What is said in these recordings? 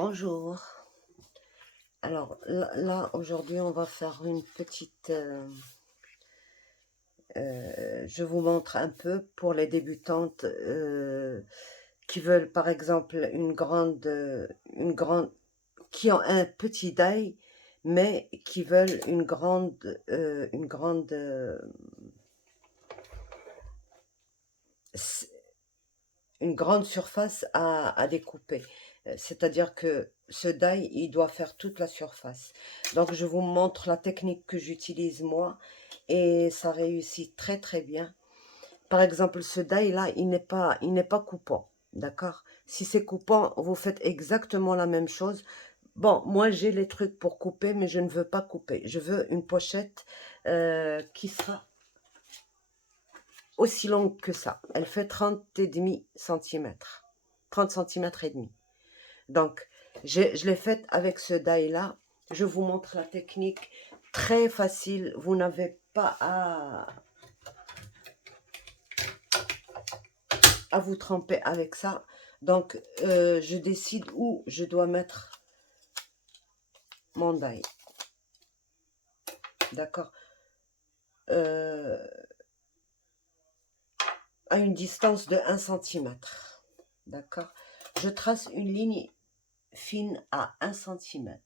Bonjour. Alors là, aujourd'hui, on va faire une petite... je vous montre un peu pour les débutantes qui veulent, par exemple, qui ont un petit die, mais qui veulent s- une grande surface à découper. C'est-à-dire que ce die, il doit faire toute la surface. Donc, je vous montre la technique que j'utilise moi et ça réussit très très bien. Par exemple, ce die là, il n'est pas coupant, d'accord? Si c'est coupant, vous faites exactement la même chose. Bon, moi j'ai les trucs pour couper, mais je ne veux pas couper. Je veux une pochette qui sera aussi longue que ça. Elle fait 30,5 cm. 30 cm et demi. Donc, je l'ai faite avec ce die là. Je vous montre la technique. Très facile. Vous n'avez pas à vous tremper avec ça. Donc, je décide où je dois mettre mon die. D'accord, à une distance de 1 cm. D'accord, je trace une ligne fine à 1 cm.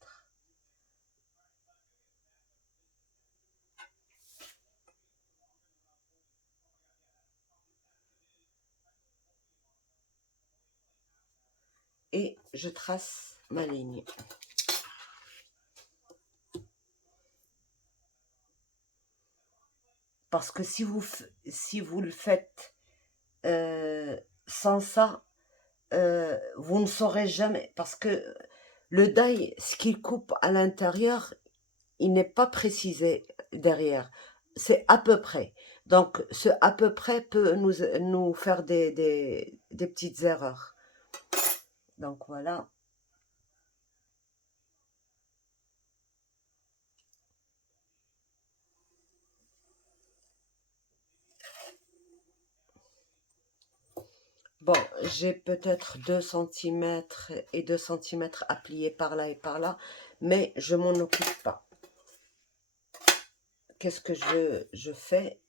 Et je trace ma ligne. Parce que si vous le faites sans ça, vous ne saurez jamais. Parce que le die, ce qu'il coupe à l'intérieur, il n'est pas précisé derrière. C'est à peu près. Donc, ce à peu près peut nous faire des petites erreurs. Donc, voilà. Bon, j'ai peut-être 2 centimètres et 2 centimètres à plier par là et par là, mais je m'en occupe pas. Qu'est-ce que je fais?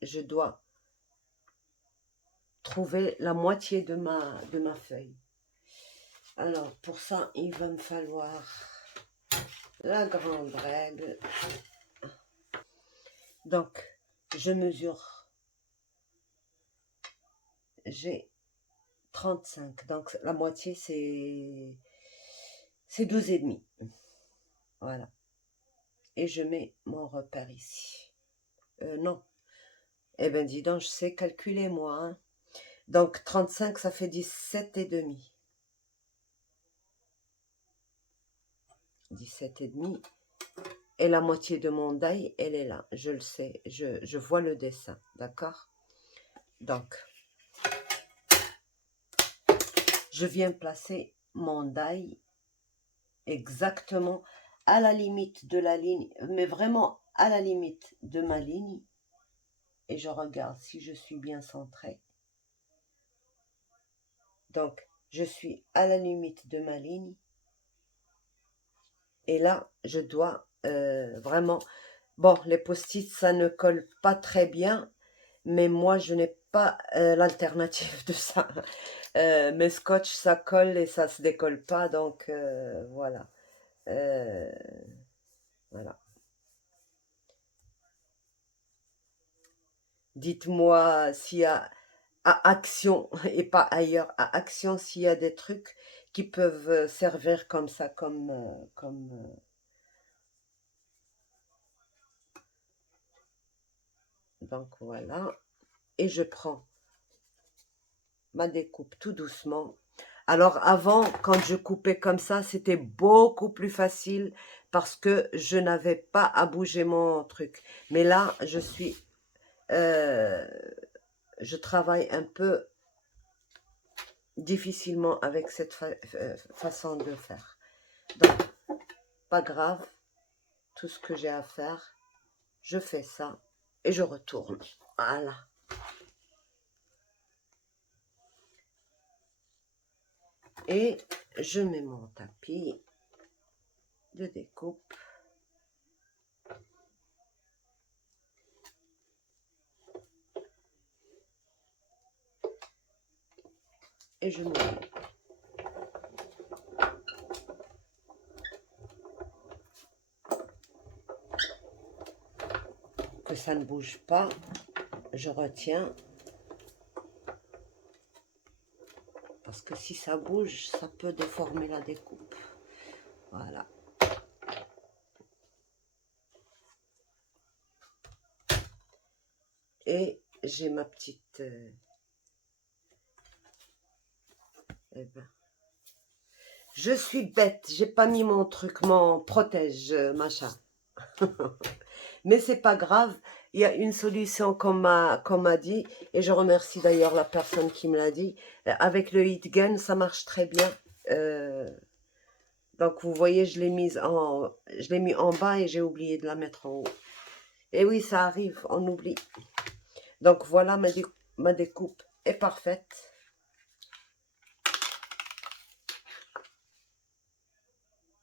Je dois trouver la moitié de ma feuille. Alors, pour ça, il va me falloir la grande règle. Donc, je mesure. J'ai 35. Donc, la moitié, c'est 12,5. Voilà. Et je mets mon repère ici. Non. Eh bien, dis donc, je sais calculer, moi. Hein. Donc, 35, ça fait 17,5. 17,5. Et la moitié de mon die, elle est là. Je le sais. Je vois le dessin. D'accord? Donc, je viens placer mon die exactement à la limite de la ligne, mais vraiment à la limite de ma ligne. Et je regarde si je suis bien centrée. Donc, je suis à la limite de ma ligne. Et là, je dois vraiment... Bon, les post-it, ça ne colle pas très bien, mais moi, je n'ai pas l'alternative de ça. Mes scotch, ça colle et ça se décolle pas, donc voilà. Euh, voilà. Dites-moi s'il y a à Action et pas ailleurs, à Action s'il y a des trucs qui peuvent servir comme ça, donc voilà. Et je prends ma découpe tout doucement. Alors avant, quand je coupais comme ça, c'était beaucoup plus facile parce que je n'avais pas à bouger mon truc. Mais là, euh, je travaille un peu difficilement avec cette façon de faire. Donc, pas grave, tout ce que j'ai à faire, je fais ça et je retourne. Voilà. Et je mets mon tapis de découpe. Et je mets que ça ne bouge pas. Je retiens. Parce que si ça bouge, ça peut déformer la découpe. Voilà. Et j'ai ma petite... eh ben, je suis bête, j'ai pas mis mon truc, mon protège, machin. Mais c'est pas grave, il y a une solution qu'on m'a dit, et je remercie d'ailleurs la personne qui me l'a dit. Avec le heat gun, ça marche très bien. Donc vous voyez, je l'ai mis en bas et j'ai oublié de la mettre en haut. Et oui, ça arrive, on oublie. Donc voilà, ma découpe est parfaite.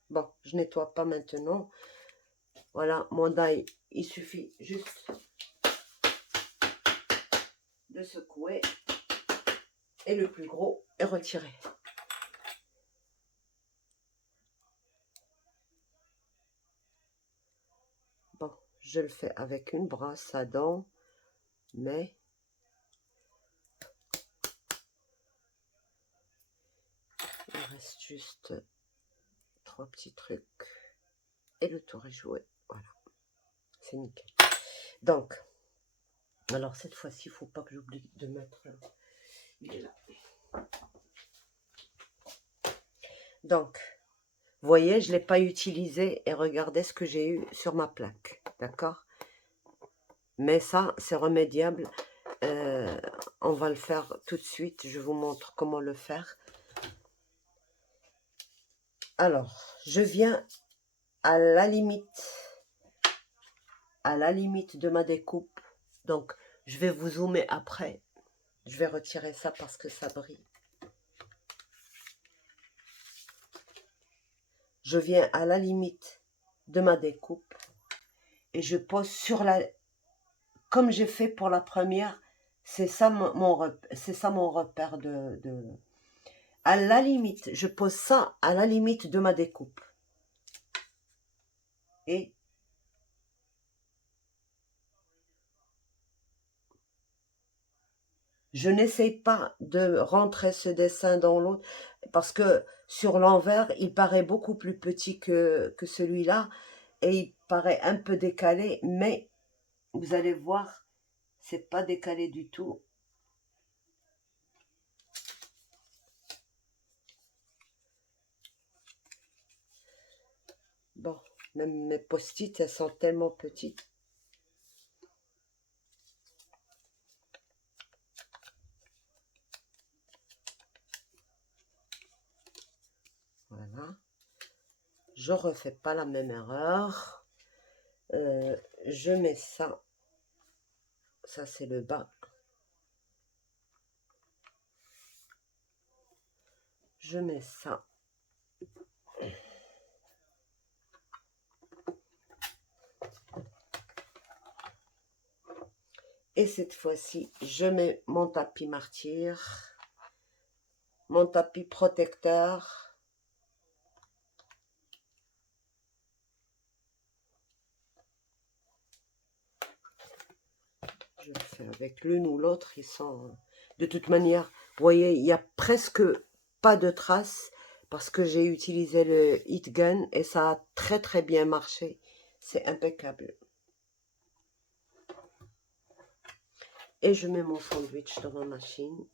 Bon, je nettoie pas maintenant. Voilà, mon die, il suffit juste de secouer. Et le plus gros est retiré. Bon, je le fais avec une brosse à dents, mais il reste juste 3 petits trucs. Et le tour est joué. Voilà, c'est nickel. Donc, alors cette fois-ci, il ne faut pas que j'oublie de mettre... Il est là. Donc, vous voyez, je ne l'ai pas utilisé et regardez ce que j'ai eu sur ma plaque. D'accord? Mais ça, c'est remédiable. On va le faire tout de suite. Je vous montre comment le faire. Alors, je viens à la limite de ma découpe. Donc, je vais vous zoomer après. Je vais retirer ça parce que ça brille. Je viens à la limite de ma découpe et je pose sur la... Comme j'ai fait pour la première, c'est ça mon repère de... À la limite, je pose ça à la limite de ma découpe. Et je n'essaye pas de rentrer ce dessin dans l'autre parce que sur l'envers, il paraît beaucoup plus petit que celui-là et il paraît un peu décalé, mais vous allez voir, c'est pas décalé du tout. Bon, même mes post-it, elles sont tellement petites. Voilà. Je refais pas la même erreur. Je mets ça. Ça, c'est le bas. Je mets ça. Et cette fois-ci, je mets mon tapis martyr, mon tapis protecteur. Je le fais avec l'une ou l'autre. Ils sont... De toute manière, vous voyez, il n'y a presque pas de traces parce que j'ai utilisé le heat gun et ça a très très bien marché. C'est impeccable. Et je mets mon sandwich dans ma machine.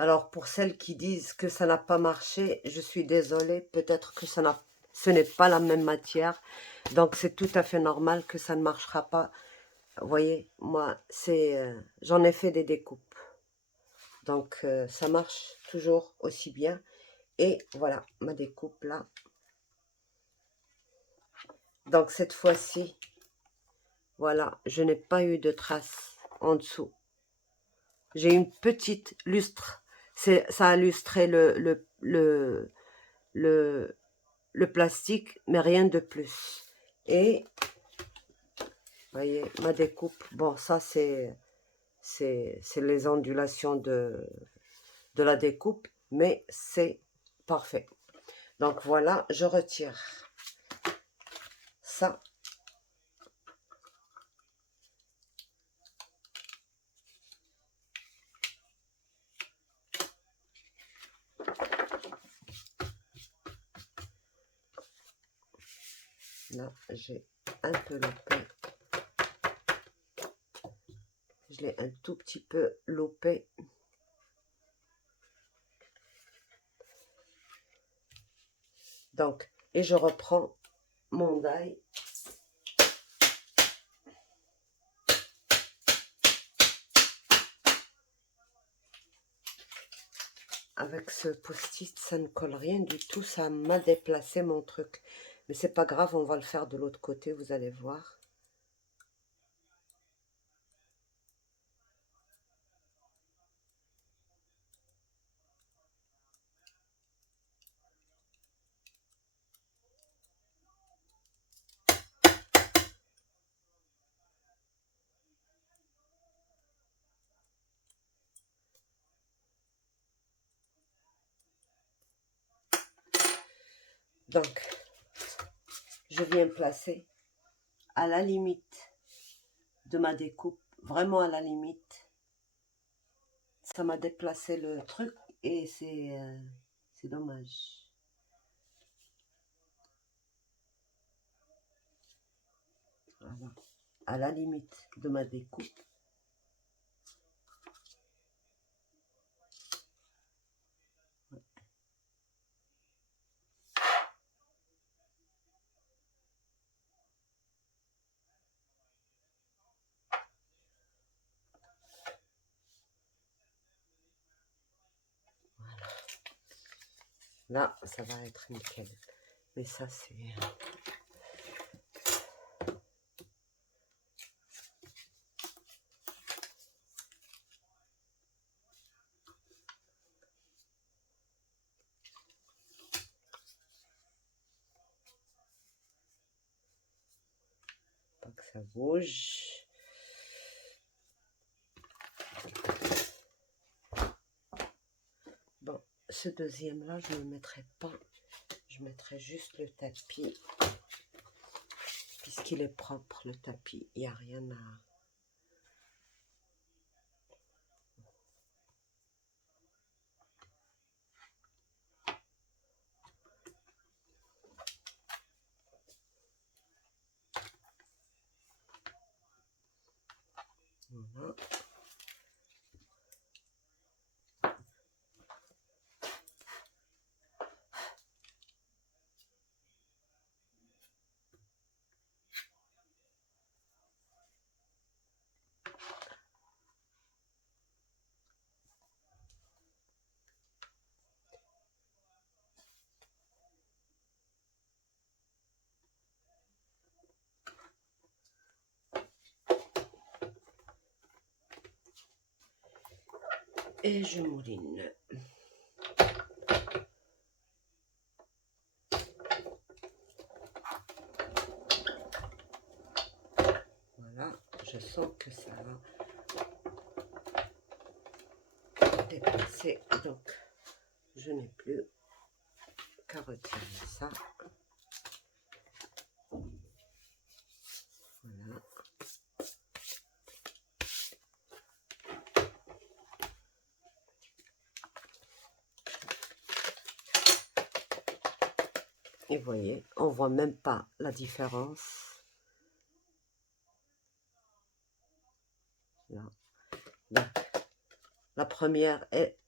Alors, pour celles qui disent que ça n'a pas marché, je suis désolée, peut-être que ce n'est pas la même matière. Donc, c'est tout à fait normal que ça ne marchera pas. Vous voyez, moi, j'en ai fait des découpes. Donc, ça marche toujours aussi bien. Et voilà, ma découpe là. Donc, cette fois-ci, voilà, je n'ai pas eu de traces en dessous. J'ai une petite lustre. Ça a lustré le plastique, mais rien de plus. Et, vous voyez, ma découpe, bon, ça c'est les ondulations de la découpe, mais c'est parfait. Donc voilà, je retire ça. Là, j'ai un peu loupé. Je l'ai un tout petit peu loupé. Donc, et je reprends mon die. Avec ce post-it, ça ne colle rien du tout. Ça m'a déplacé mon truc. Mais c'est pas grave, on va le faire de l'autre côté, vous allez voir. Donc, je viens placer à la limite de ma découpe, vraiment à la limite. Ça m'a déplacé le truc et c'est dommage. Voilà. À la limite de ma découpe. Là, ça va être nickel. Mais ça, c'est... Pas que ça bouge. Bon, ce deuxième-là, je ne le mettrai pas. Je mettrai juste le tapis. Puisqu'il est propre, le tapis. Il n'y a rien à... Voilà. Et je mouline. Voilà, je sens que ça va dépasser. Donc, je n'ai plus qu'à retirer ça. Voilà. Et vous voyez, on voit même pas la différence. Là. Donc, la première est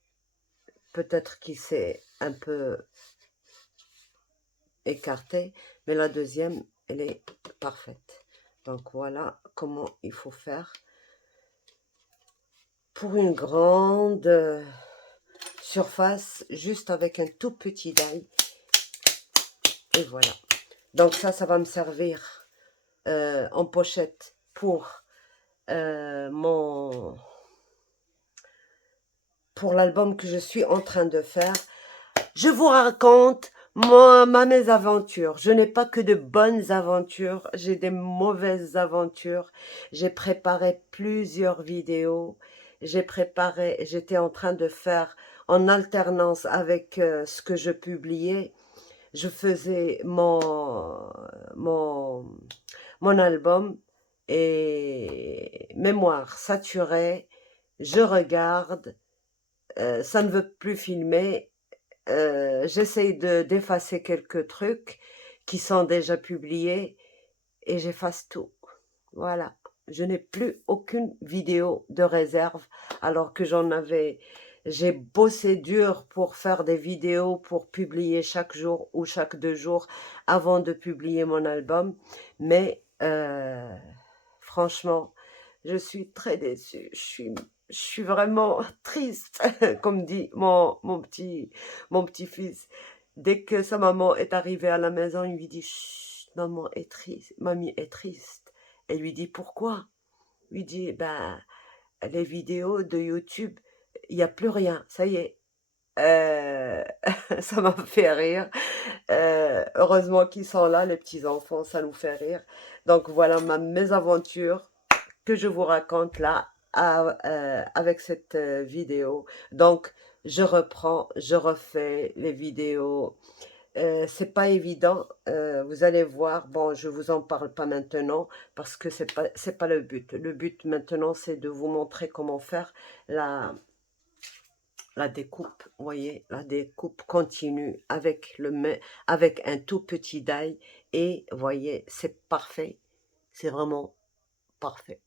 peut-être qu'il s'est un peu écarté, mais la deuxième, elle est parfaite. Donc voilà comment il faut faire pour une grande surface, juste avec un tout petit die. Et voilà. Donc ça va me servir en pochette pour pour l'album que je suis en train de faire. Je vous raconte ma mésaventure. Je n'ai pas que de bonnes aventures, j'ai des mauvaises aventures. J'ai préparé plusieurs vidéos. J'étais en train de faire en alternance avec ce que je publiais. Je faisais mon album et mémoire saturée. Je regarde, ça ne veut plus filmer. J'essaye d'effacer quelques trucs qui sont déjà publiés et j'efface tout. Voilà. Je n'ai plus aucune vidéo de réserve alors que j'ai bossé dur pour faire des vidéos pour publier chaque jour ou chaque 2 jours avant de publier mon album. Mais franchement, je suis très déçue. Je suis vraiment triste, comme dit mon petit-fils. Dès que sa maman est arrivée à la maison, il lui dit: Chut, maman est triste, mamie est triste. Elle lui dit: pourquoi? Il lui dit: ben, les vidéos de YouTube, il n'y a plus rien, ça y est. Euh, ça m'a fait rire. Heureusement qu'ils sont là, les petits-enfants, ça nous fait rire. Donc voilà ma mésaventure que je vous raconte là avec cette vidéo. Donc je reprends, je refais les vidéos. C'est pas évident, vous allez voir. Bon, je vous en parle pas maintenant parce que c'est pas le but. Le but maintenant, c'est de vous montrer comment faire la découpe. Vous voyez, la découpe continue avec un tout petit die. Et vous voyez, c'est parfait. C'est vraiment parfait.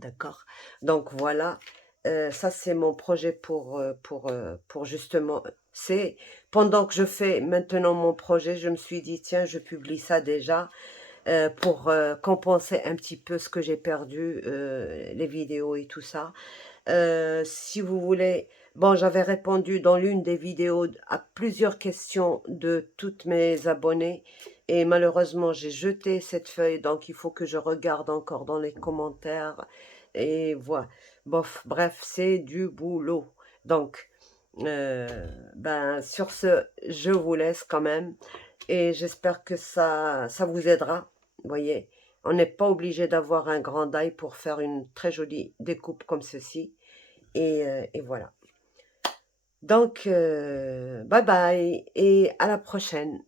D'accord? Donc voilà, ça c'est mon projet pour justement, c'est pendant que je fais maintenant mon projet, je me suis dit, tiens, je publie ça déjà pour compenser un petit peu ce que j'ai perdu, les vidéos et tout ça. Si vous voulez, bon, j'avais répondu dans l'une des vidéos à plusieurs questions de toutes mes abonnées et malheureusement j'ai jeté cette feuille, donc il faut que je regarde encore dans les commentaires et voilà. Bof, bref, c'est du boulot. Donc, ben, sur ce, je vous laisse quand même et j'espère que ça vous aidera. Vous voyez, on n'est pas obligé d'avoir un grand die pour faire une très jolie découpe comme ceci. Et voilà. Donc, bye bye et à la prochaine.